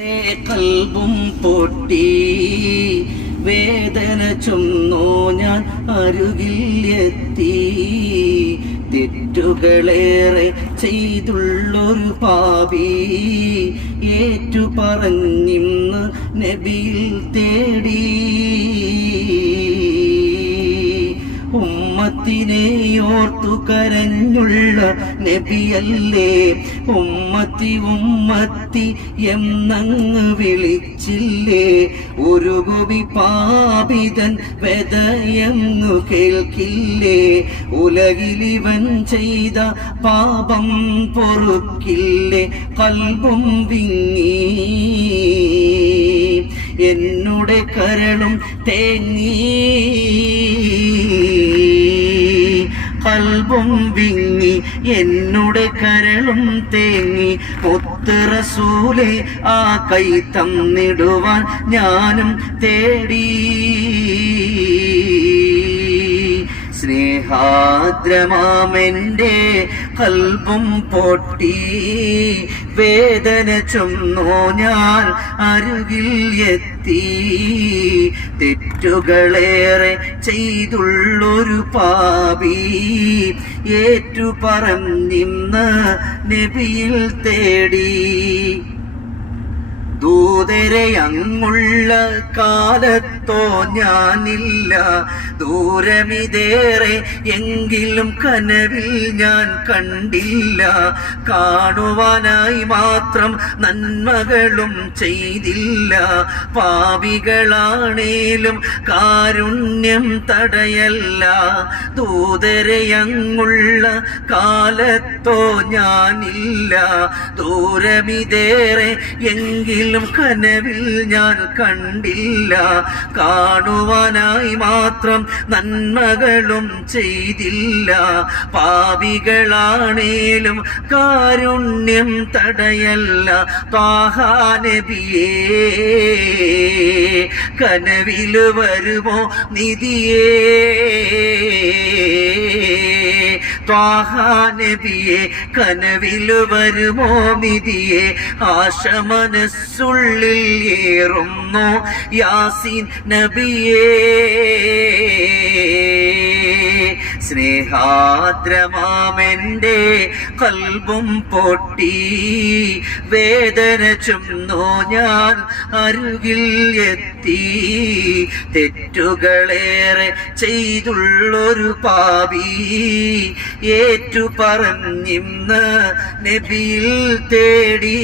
കൽബും പൊട്ടി വേദന ചൊന്നോ ഞാൻ അരുകിലെത്തി. തെറ്റുകളേറെ ചെയ്തുള്ളൊരു പാപി ഏറ്റു പറഞ്ഞിന്ന് നബിയിൽ തേടി. ഉമ്മത്തിനെ ഓർത്തു കരഞ്ഞുള്ള നബിയല്ലേ, ഉമ്മത്തി ഉമ്മത്തി എന്നങ്ങ് വിളിച്ചില്ലേ. ഒരു ഗോപി പാപിതൻ വെതയങ്ങു കേൾക്കില്ലേ. ഉലകിലിവൻ ചെയ്ത പാപം പൊറുക്കില്ലേ. കൽബും വിങ്ങി എന്നുടെ കരളും തേങ്ങി, കൽബും വിങ്ങി എന്നുടെ കരളും തേങ്ങി. ഒത്ത് റസൂലേ ആ കൈ തന്നിടുവാൻ ഞാനും തേടി. സ്നേഹാദ്രമാമെൻ്റെ കൽബും പൊട്ടി വേദന ചൊന്നോ ഞാൻ അരുകിൽ എത്തി. തെറ്റുകളേറെ ചെയ്തുള്ളൊരു പാപി ഏറ്റു പറഞ്ഞിന്ന് നബിയിൽ തേടി. ദൂതരെ അങ്ങുള്ള കാലത്തോ ഞാനില്ല, ദൂരമിതേറെ എങ്കിലും കനവിൽ ഞാൻ കണ്ടില്ല. കാണുവാനായി മാത്രം നന്മകളും ചെയ്തില്ല. പാപികളാണേലും കാരുണ്യം തടയല്ല. ദൂതരെ അങ്ങുള്ള കാലത്തോ ഞാനില്ല, ദൂരമിതേറെ എങ്കിലും കനവിൽ ഞാൻ കണ്ടില്ല. കാണുവാനായി മാത്രം നന്മകളും ചെയ്തില്ല. പാപികളാണേലും കാരുണ്യം തടയല്ല. ത്വാഹ നബിയേ കനവിൽ വരുമോ നിധിയേ. ത്വാഹ നബിയെ കനവിൽ വരുമോ നിധിയെ. ആശ മനസ്സുള്ളിൽ ഏറുന്നു യാസീൻ നബിയേ. സ്നേഹാദ്രമാമെൻ്റെ കൽബും പൊട്ടി വേദന ചൊന്നോ ഞാൻ അരുകിൽ എത്തി. തെറ്റുകളേറെ ചെയ്തുള്ളൊരു പാപി ഏറ്റു പറഞ്ഞിന്ന് നബിയിൽ തേടി.